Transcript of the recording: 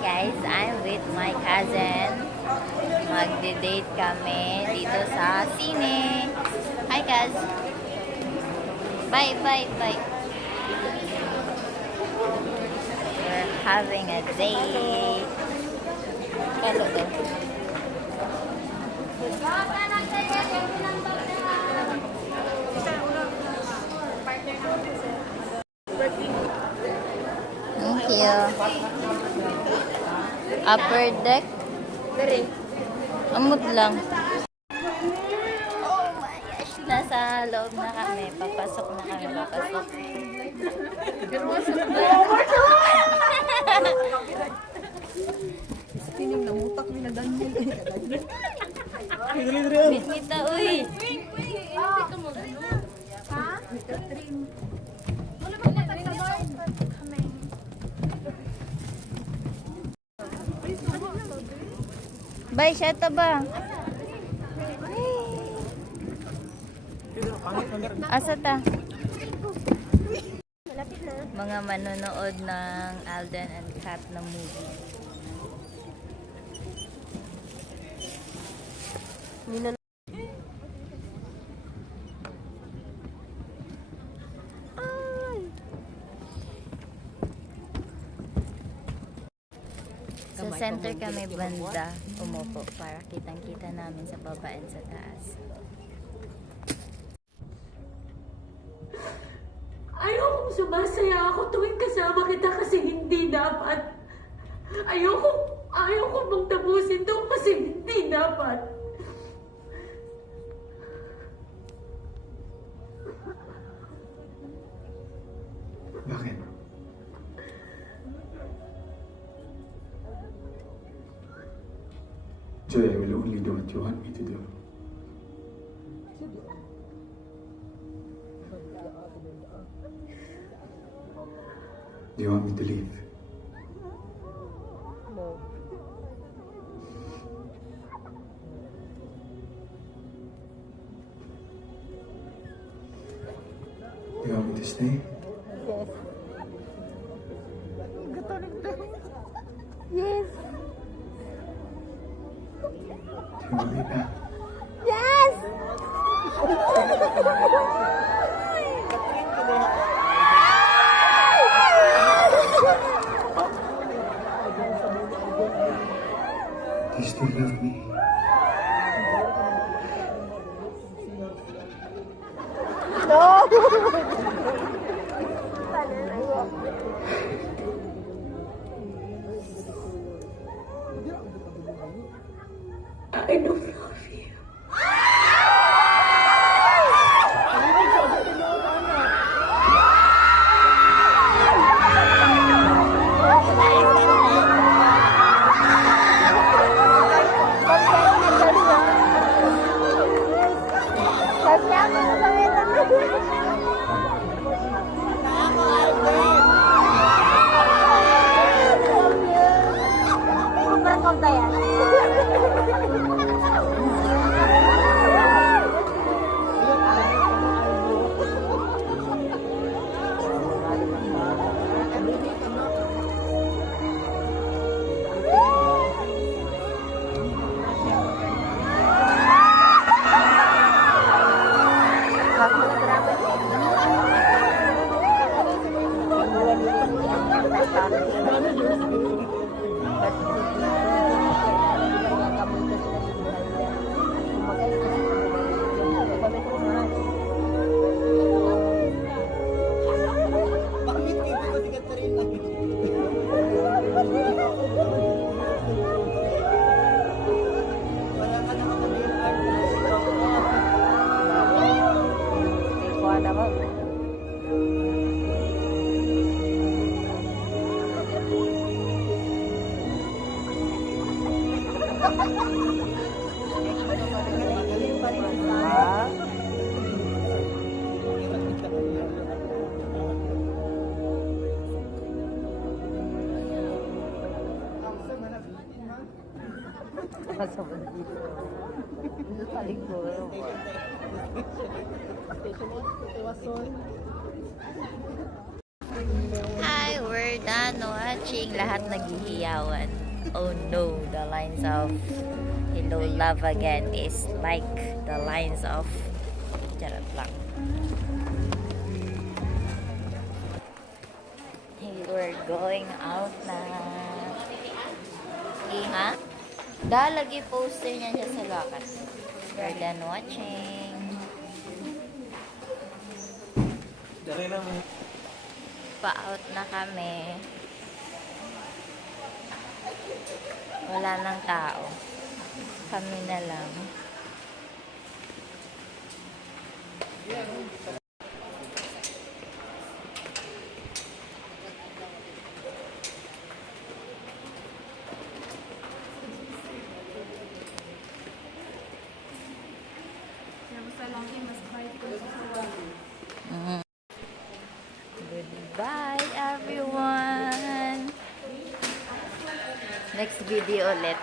Guys, I'm with my cousin. Magde-date kami dito sa sine. Hi, Kaz. Bye, bye, bye. We're having a date. Hello, Thank you. Upper deck. Amot lang. Oh my gosh. Nasa loob na kami. Papasok na kami. Papasok. Kining namutak ni na ganyan. Mita, uy. Bye, shata ba? Asa ta? Mga manonood ng Alden and Kat na movie. Sa center kami banda umupo para kitang-kita namin sa baba and sa taas. Ayokong sumasaya ako tuwing kasama kita kasi hindi dapat. Ayoko mong tapusin to kasi hindi dapat. Bakit? Joy, I will only do what you want me to do. Do you want me to leave? Do you want me to stay? Yes. Do you want me back? Yes! Do you still love me? I don't love you. Hi, we're done watching. Lahat naghihiyawan. Oh no, the lines of Hello Love Again is like the lines of charot lang. Hey, we're going out na. Iha? Lagi poster niya dyan sa locker. We're done watching. Pa-out na kami. Wala nang tao. Kami na lang. Goodbye, everyone. Next video ulit.